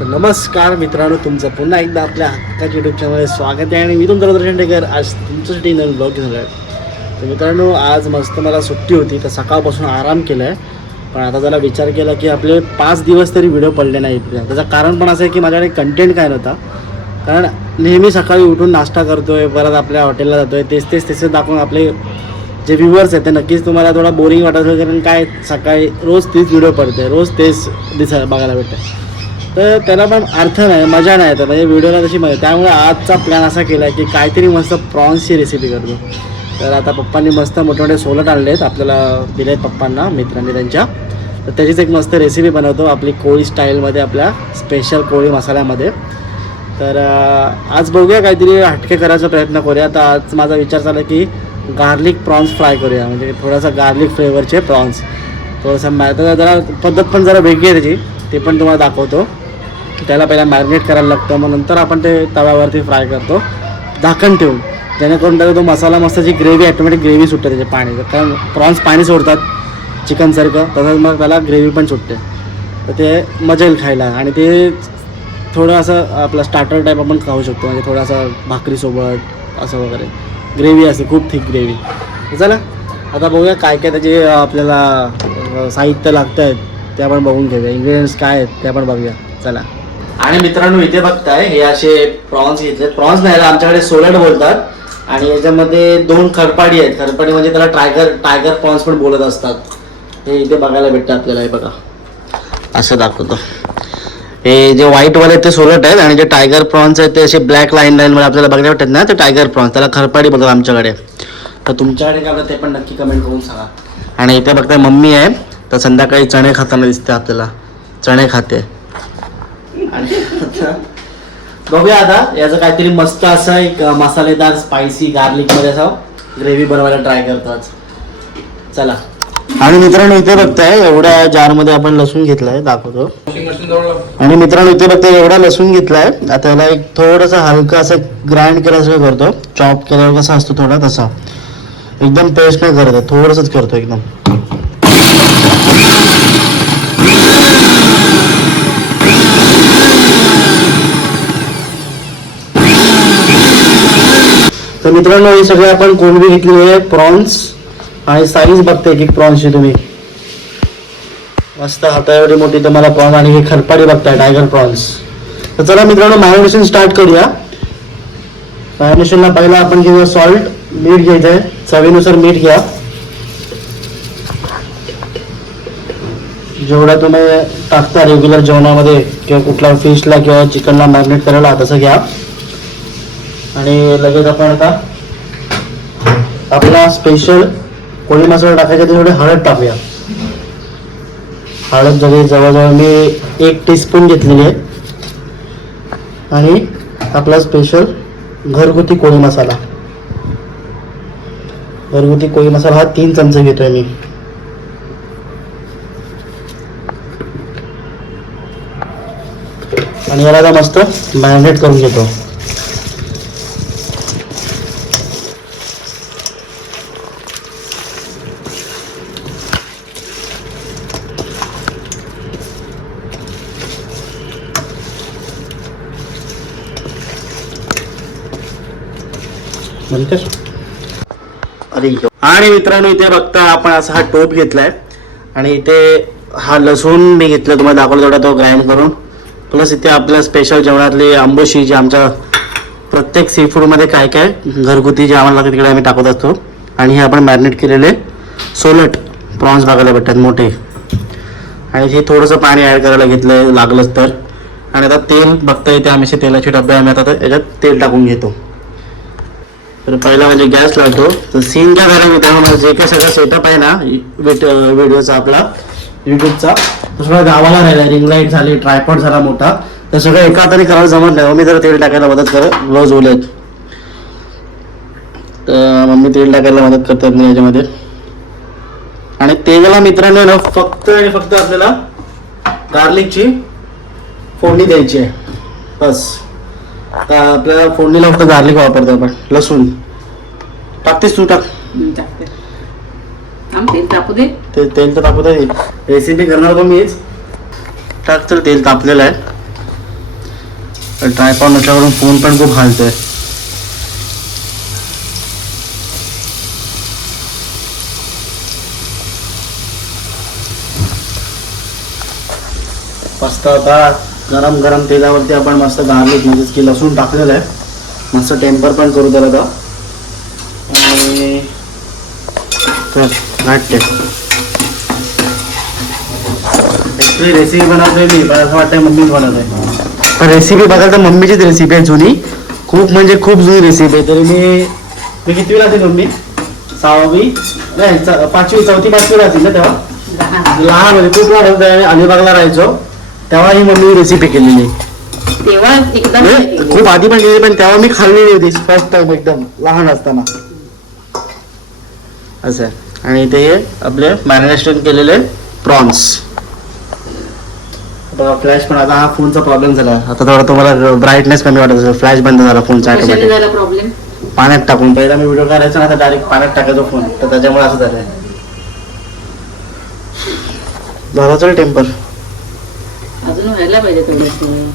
तर नमस्कार मित्रांनो, तुमचं पुन्हा एकदा आपल्या हक्काच्या यूट्यूब चॅनलमध्ये स्वागत आहे. आणि मी तुमचं दर्शन टेकर आज तुमच्यासाठी नवीन ब्लॉग घेऊन आलो आहे. तर मित्रांनो, आज मस्त मला सुट्टी होती तर सकाळपासून आराम केला आहे. पण आता जरा विचार केला की आपले 5 दिवस तरी व्हिडिओ पडले नाहीत. त्याचं कारण पण असं आहे की माझ्याकडे कंटेंट काय नव्हता. कारण नेहमी सकाळी उठून नाश्ता करतो आहे, परत आपल्या हॉटेलला जातो आहे, तेच दाखवून आपले जे व्ह्यूवर्स आहेत ते नक्कीच तुम्हाला थोडा बोरिंग वाटत असेल. कारण काय सकाळी रोज तीच व्हिडिओ पडते, रोज तेच बघायला भेटते. तर त्याला पण अर्थ नाही, मजा नाही तर म्हणजे व्हिडिओला तशी मजा. त्यामुळे आजचा प्लॅन असा केला आहे की काहीतरी मस्त प्रॉन्सची रेसिपी करतो. तर आता पप्पांनी मस्त मोठे मोठे सोलट आणले आहेत, आपल्याला दिले आहेत पप्पांना मित्रांनी त्यांच्या. तर त्याचीच एक मस्त रेसिपी बनवतो आपली कोळी स्टाईलमध्ये, आपल्या स्पेशल कोळी मसाल्यामध्ये. तर आज बघूया काहीतरी हटके करायचा प्रयत्न करूया. तर आज माझा विचार झाला की गार्लिक प्रॉन्स फ्राय करूया, म्हणजे थोडासा गार्लिक फ्लेवरचे प्रॉन्स. थोडंसं तर जरा पद्धत पण जरा वेगळी आहे त्याची, ते पण तुम्हाला दाखवतो. त्याला पहिला मॅरिनेट करायला लागतं, मग नंतर आपण ते तव्यावरती फ्राय करतो झाकण ठेवून, जेणेकरून त्याचा तो मसाला मस्त जी ग्रेव्ही ऑटोमॅटिक ग्रेव्ही सुटते त्याच्या पाणी. कारण प्रॉन्स पाणी सोडतात चिकनसारखं, तसंच मग त्याला ग्रेव्ही पण सुटते. तर ते मजा येईल खायला. आणि ते थोडं असं आपलं स्टार्टर टाईप आपण खाऊ शकतो, म्हणजे थोडासा भाकरीसोबत असं वगैरे. ग्रेव्ही असते खूप थिक ग्रेव्ही. चला आता बघूया काय काय त्याचे आपल्याला साहित्य लागतं आहेत ते आपण बघून घेऊया. इन्ग्रेडियंट्स काय आहेत ते आपण बघूया. चला. आणि मित्रांनो, इथे बघताय हे असे प्रॉन्स घेतले. प्रॉन्स नाही, आमच्याकडे सोलट बोलतात. आणि याच्यामध्ये 2 खरपाडी आहेत. खरपाडी म्हणजे त्याला टायगर प्रॉन्स पण बोलत असतात. हे इथे बघायला भेटतं आपल्याला. हे बघा असं दाखवतो. हे जे व्हाईटवाले ते सोलट आहेत, आणि जे टायगर प्रॉन्स आहेत ते असे ब्लॅक लाईनमध्ये आपल्याला बघायला भेटतात ना, ते टायगर प्रॉन्स. त्याला खरपाडी बोलतात आमच्याकडे. तर तुमच्याकडे काय ते पण नक्की कमेंट करून सांगा. आणि इथे बघताय मम्मी आहे, तर संध्याकाळी चणे खाताना दिसते आपल्याला, चणे खाते. आणि बघूया आता याचं काहीतरी मस्त असं एक मसालेदार स्पायसी गार्लिकमध्ये असं ग्रेव्ही बनवायला ट्राय करतो आज. चला. आणि मित्रांनो, इथे बघताय एवढ्या जारमध्ये आपण लसूण घेतलाय, दाखवतो. आणि मित्रांनो, इथे बघताय एवढा लसूण घेतलाय. आता याला एक थोडंसं हलकं असं ग्राइंड केल्यासारखं करतो. चॉप केल्यावर कसा असतो थोडा तसा, एकदम पेस्ट नाही करत, थोडंसंच करतो एकदम. तर मित्रांनो, हे सगळे आपण कोळंबी घेतलेली आहे, प्रॉन्स. आणि साईज बघते एक प्रॉन्सची तुम्ही, मस्त हाता एवढी मोठी तुम्हाला प्रॉन्स. आणि हे खरपाडी बघताय टायगर प्रॉन्स. तर चला मित्रांनो, मॅरिनेशन स्टार्ट करूया. मॅरिनेशनला पहिला आपण घेऊया सॉल्ट, मीठ घ्यायचं आहे, चवीनुसार मीठ घ्या. जेवढा तुम्ही टाकता रेग्युलर जेवणामध्ये किंवा कुठल्या फिशला किंवा चिकनला मॅरिनेट करायला तसं घ्या. आणि लगेच आपण आता आपला स्पेशल कोळी मसाला टाकायचा, ते थोडी हळद टाकूया. हळद जवळजवळ मी 1 टीस्पून घेतलेली आहे. आणि आपला स्पेशल घरगुती कोळी मसाला, हा 3 चमचे घेतोय मी. आणि याला आता मस्त मॅरिनेट करून घेतो. आणि मित्रांनो, इथे बघता आपण असा हा टोप घेतलाय. आणि इथे हा लसूण मी घेतला, तुम्हाला दाखवलं थोडा तो ग्राइंड करून. प्लस इथे आपल्या स्पेशल जेवणातली आंबोशी, जे आमच्या प्रत्येक सी फूडमध्ये काय काय घरगुती जे आम्हाला लागतं तिकडे आम्ही टाकत असतो. आणि हे आपण मॅरिनेट केलेले सोलट प्रॉन्स बघायला भेटतात मोठे. आणि हे थोडंसं पाणी ॲड करायला घेतलं लागलंच तर. आणि आता तेल बघता इथे आम्ही तेलाची डब्बे आम्ही आता याच्यात तेल टाकून घेतो. तर पहिला म्हणजे गॅस लावतो. तर सीन काय झाला मित्रांनो, जे काही सगळं सेटअप आहे ना व्हिडिओचा आपला यूट्यूबचा, तो सगळं गावाला राहिला. रिंग लाईट झाली, ट्रायपॉड झाला मोठा, तर सगळं एका हाताने करायला जमत नाही. मम्मी जरा तेल टाकायला मदत करत, ग्लोव्ज ओलेत, तर मम्मी तेल टाकायला मदत करतात नाही याच्यामध्ये. आणि तेलाला मित्रांनो ना फक्त आणि फक्त आपल्याला गार्लिकची फोडणी द्यायची आहे बस. आता आपल्याला फोडणीला फक्त गार्लिक वापरतो आपण. लसूण टाकतेस तू? टाक. तेल टाकू दे. तेल तर टाकू दे, रेसिपी करणार पण मीच. टाक तर तेल तापलेलं आहे. ट्रायपॉड नसल्यावरून फोन पण खूप हालतोय. मस्त आता गरम गरम तेलावरती आपण मस्त गार्लिक म्हणजेच की लसूण टाकलेलं आहे. मस्त टेम्पर पण करू त्याला आता. आणि तर घाटते ॲक्च्युली रेसिपी बनवतोय मी, पण असं वाटतंय मम्मीच बनवतोय. पण रेसिपी बघाल तर मम्मीचीच रेसिपी आहे, जुनी, खूप म्हणजे खूप जुनी रेसिपी आहे. तरी मी कितवीला असेल मम्मी? 6वी नाही 5वी 4थी-5वीला असेल ना तेव्हा. लहान होते, खूप लहान होते, अलिबागला राहायचो तेव्हा ही मम्मी रेसिपी केलेली. तेव्हा एकदम खूप आधी पण केली, पण तेव्हा मी खाल्लेली होती फर्स्ट टाइम एकदम लहान असताना. असं आहे. आणि ते आपले मॅरिनेशन केलेले प्रॉन्स. फ्लॅश पण आता हा फोनचा प्रॉब्लेम झाला. आता थोडा तुम्हाला ब्राईटनेस कमी वाटत असेल. फ्लॅश बंद झाला फोनचा ऑटोमॅटिक. झाला प्रॉब्लेम पाण्यात टाकून पहिला मी व्हिडिओ करायचा ना, आता डायरेक्ट पाण्यात टाकायचो फोन, तर त्याच्यामुळे असं झालंय. झाला चल टेम्पर अजून व्हायला पाहिजे थोडंसं.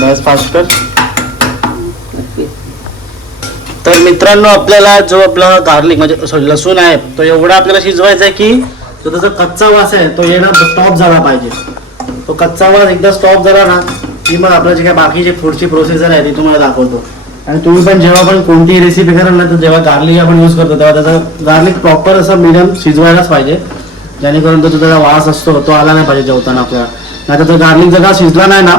गॅस फास्ट कर. तर मित्रांनो, आपल्याला जो आपला गार्लिक म्हणजे सॉरी लसूण आहे तो एवढा आपल्याला शिजवायचा आहे की जो त्याचा कच्चा वास आहे तो येणं स्टॉप झाला पाहिजे. तो कच्चा वास एकदा स्टॉप झाला ना की मग आपलं जे काय बाकीची पुढची प्रोसिजर आहे ती तुम्हाला दाखवतो. आणि तुम्ही पण जेव्हा पण कोणतीही रेसिपी कराल ना, तर जेव्हा गार्लिक आपण यूज करतो तेव्हा त्याचा गार्लिक प्रॉपर असं मिडियम शिजवायलाच पाहिजे, जेणेकरून तो त्याचा वास असतो तो आला नाही पाहिजे जेवताना आपल्याला. नाही तर गार्लिक जर का शिजला नाही ना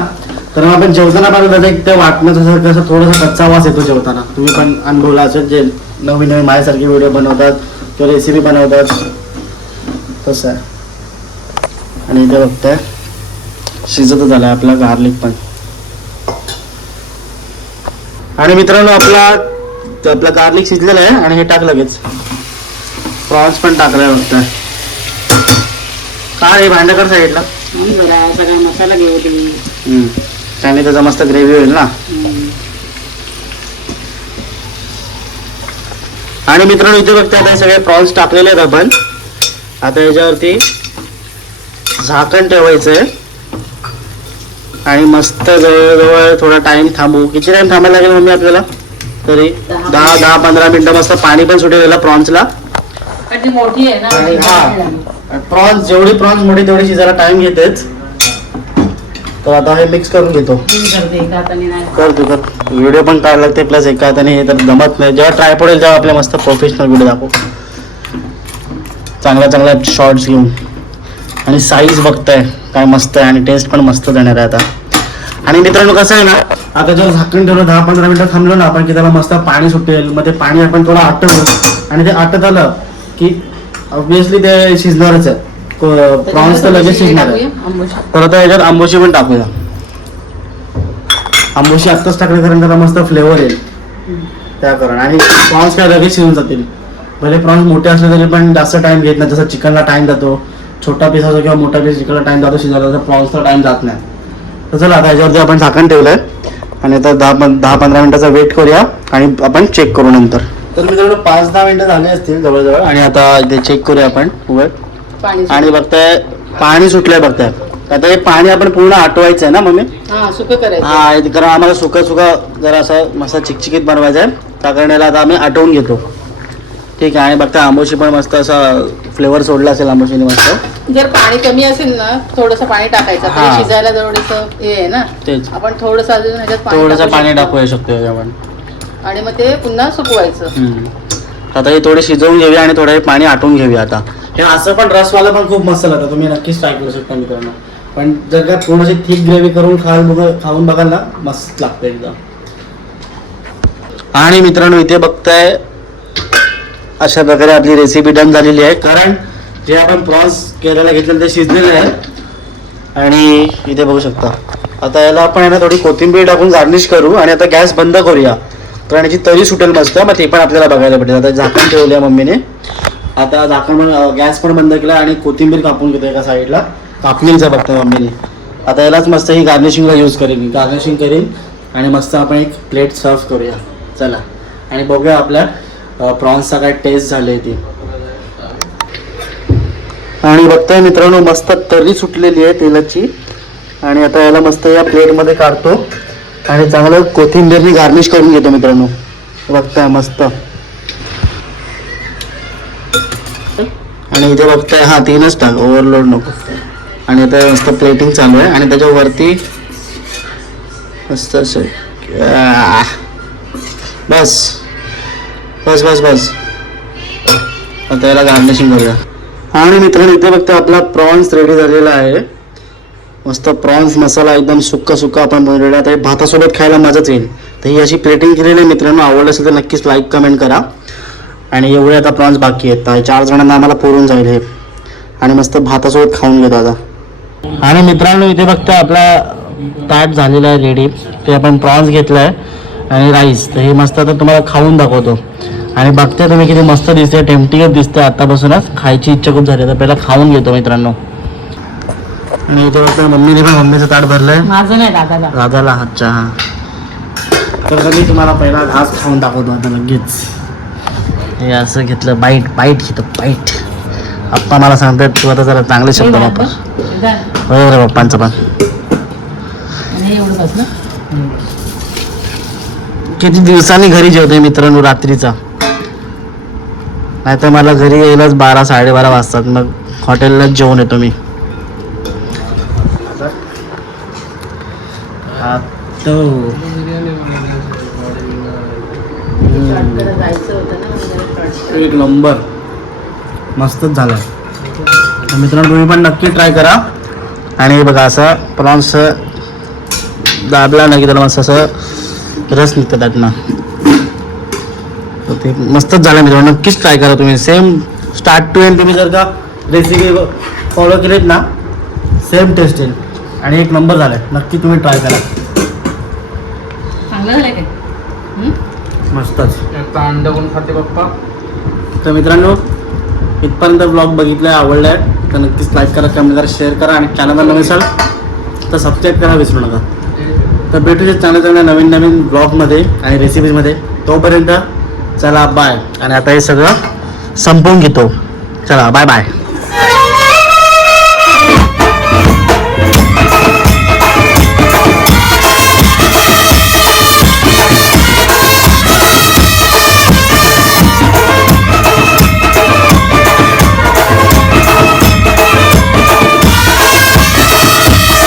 तर मग आपण जेवताना पाहिजे त्याचा एक ते वाटणं कसं थोडासा कच्चा वास येतो जेवताना. तुम्ही पण अनुभवला असेल जे नवीन नवीन माझ्यासारखे व्हिडिओ बनवतात किंवा रेसिपी बनवतात तसं आहे. आणि इथे बघताय शिजतच झालं आहे आपला गार्लिक पण. आणि मित्रांनो, आपला गार्लिक शिजलेला आहे आणि हे टाक लगेच. प्रॉन्स पण टाकलाय बघताय. काय हे भांडं कर साईडला. सगळा मसाला घेऊ तुम्ही. त्याने त्याचा मस्त ग्रेव्ही होईल ना. आणि मित्रांनो, इथे बघताय आता सगळे प्रॉन्स टाकलेले आहेत आपण. आता याच्यावरती झाकण ठेवायचंय आणि मस्त जवळजवळ थोडा टाइम थांबू. किती टाइम थांबायला लागेल मम्मी आपल्याला? तरी 10-15 मिनिटं. मस्त पाणी पण सुटेल प्रॉन्सला. मोठी आहे ना. आणि हा प्रॉन्स जेवढी प्रॉन्स मोठी तेवढी शिजायला टाइम घेतेच. तर आता हे मिक्स करून घेतो. कर तू कर. व्हिडिओ पण काढायला लागते प्लस एका हाताने हे तर जमत नाही. जेव्हा ट्राय पडेल तेव्हा आपल्या मस्त प्रोफेशनल व्हिडिओ दाखवू, चांगल्या शॉर्ट्स घेऊन. आणि साईज बघताय काय मस्त आहे आणि टेस्ट पण मस्त देणार आहे आता. आणि मित्रांनो कसं आहे ना, आता जर झाकण ठेवलं 10-15 मिनिटं थांबलो ना आपण की त्याला मस्त पाणी सुटेल. मग ते पाणी आपण थोडं आटवलं आणि ते आटत आलं की ऑब्विसली ते शिजणारच आहे. प्रॉन्स तर लगेच शिजणार आहे. तर आता याच्यात आंबोशी पण टाकूया. आंबोशी आत्ताच टाकले कारण त्याला मस्त फ्लेवर येईल त्या कारण. आणि प्रॉन्स काय लगेच शिजून जातील. भले प्रॉन्स मोठे असले तरी पण जास्त टाइम घेत नाही. जसं चिकनला टाइम जातो, छोटा पीस असो किंवा मोठा पीस चिकनला टाइम जातो शिजायला, तसं प्रॉन्सला टाइम जात नाही. तर चला आता याच्यावरती आपण झाकण ठेवलंय आणि आता 10-15 मिनिटाचा वेट करूया आणि आपण चेक करू नंतर. तर मित्रांनो 5-10 मिनिटं झाले असतील जवळजवळ. आणि आता इथे चेक करूया आपण उघड. आणि बघताय पाणी सुटलंय बघताय. आता हे पाणी आपण पूर्ण आटवायचं आहे ना मम्मी? सुकं करायचं. हा, कारण आम्हाला सुका जरा असं मस्त चिकचिकीत बनवायचं आहे. त्या कारणाला आता आम्ही आटवून घेतो. ठीक आहे. आणि बघता आंबोशी पण मस्त असा फ्लेवर सोडला असेल आंबोशीने मस्त. जर पाणी कमी असेल ना थोडंसं पाणी टाकायचं. शिजायला थोडंसं हे आहे ना, तेच आपण थोडंसं अजून ह्याच्यात थोडंसं पाणी टाकू शकतो आपण. आणि मग ते पुन्हा सुकवायचं. आता हे थोडे शिजवून घेऊया आणि थोडं पाणी आटवून घेऊया. आता हे असं पण रसवाला पण खूप मस्त लागतं. तुम्ही नक्कीच ट्राय करू शकता मित्रांनो. पण जर का थोडीशी थिक ग्रेव्ही करून खाऊन बघाल ना मस्त लागतं एकदम. आणि मित्रांनो इथे बघताय अशा प्रकारे आपली रेसिपी डन झालेली आहे. कारण जे आपण प्रॉन्स केलेला घेतलेलं ते शिजलेलं आहे. आणि इथे बघू शकता. आता याला आपण आहे ना थोडी कोथिंबीर टाकून गार्निश करू आणि आता गॅस बंद करूया. कारण याची तरी सुटेल मस्त. मग ते पण आपल्याला बघायला भेटेल. आता झाकण ठेवलं आहे मम्मीने. आता झाकण गॅस पण बंद केला आणि कोथिंबीर कापून घेतो एका साईडला. कापणीचा बघतो मम्मीने. आता यालाच मस्त ही गार्निशिंगला यूज करेन. गार्निशिंग करेन आणि मस्त आपण एक प्लेट सर्व करूया. चला आणि बघूया आपल्या प्रॉन्सचा काय टेस्ट झाली ती. आणि बघताय मित्रांनो मस्त तरी सुटलेली आहे तेलाची. आणि आता याला मस्त या प्लेटमध्ये काढतो आणि चांगलं कोथिंबीरनी गार्निश करून घेतो मित्रांनो. बघताय मस्त. आणि इथे बघताय हा 3च टाक, ओव्हरलोड नको. आणि आता मस्त प्लेटिंग चालू आहे आणि त्याच्यावरती मस्त असं बस बस बस बस. आता याला गार्निशिंग करूया. आणि मित्रांनो इथे बघता आपला प्रॉन्स रेडी झालेला आहे. मस्त प्रॉन्स मसाला एकदम सुक्का सुक्का आपण बनवलेला. आता हे भातासोबत खायला मजाच येईल. तर ही अशी प्लेटिंग केलेली आहे मित्रांनो. आवडलं असेल तर नक्कीच लाईक कमेंट करा. आणि एवढे आता प्रॉन्स बाकी आहेत. 4 जणांना आम्हाला पुरून जाईल हे. आणि मस्त भातासोबत खाऊन घेतो आता. आणि मित्रांनो इथे बघता आपला ताट झालेला आहे रेडी. ते आपण प्रॉन्स घेतला आहे आणि राईस. तर हे मस्त आता तुम्हाला खाऊन दाखवतो. आणि बघते तुम्ही किती मस्त दिसते, टेम्पटिंगच दिसते. आतापासूनच खायची इच्छा खूप झाली. तर पहिला खाऊन घेतो मित्रांनो. आणि इथे बघता मम्मीने पण मम्मीचं ताट भरलंय. माझं नाही, दादाला. दादाला. अच्छा हा. तर मी तुम्हाला पहिला घास खाऊन दाखवतो आता लगेच. हे असं घेतलं, बाईट बाईट घेतो बाईट. आप्पा मला सांगतात तू आता जरा चांगले शब्द वापर. बरोबर पप्पांचं पण. किती दिवसांनी घरी जेवतोय मित्रांनो रात्रीचा. नाही तर मला घरी यायलाच 12-12:30 वाजतात. मग हॉटेललाच जेवून येतो मी. एक नंबर मस्तच झालं. मित्रांनो तुम्ही पण नक्की ट्राय करा. आणि बघा असं प्रॉन्स दाबला ना की त्याला मस्त असं रस निघतं त्यातनं. ते मस्तच झालं मित्रांनो. नक्कीच ट्राय करा तुम्ही. सेम स्टार्ट टू एंड तुम्ही जर का रेसिपी फॉलो केलीत ना सेम टेस्ट येईल. आणि एक नंबर झालं. नक्की तुम्ही ट्राय करा. चांगलं झालं काय? मस्तच. अंड कोण खाते पप्पा? तर मित्रांनो इथपर्यंत ब्लॉग बघितलाय, आवडलाय तर नक्कीच लाईक करा, कमेंट करा, शेअर करा. आणि चॅनलला नवीन असाल तर सबस्क्राईब करा विसरू नका. तर भेटूया चॅनलच्या नवीन नवीन ब्लॉगमध्ये आणि रेसिपीजमध्ये. तोपर्यंत चला बाय. आणि आता हे सगळं संपवून घेतो. चला बाय बाय.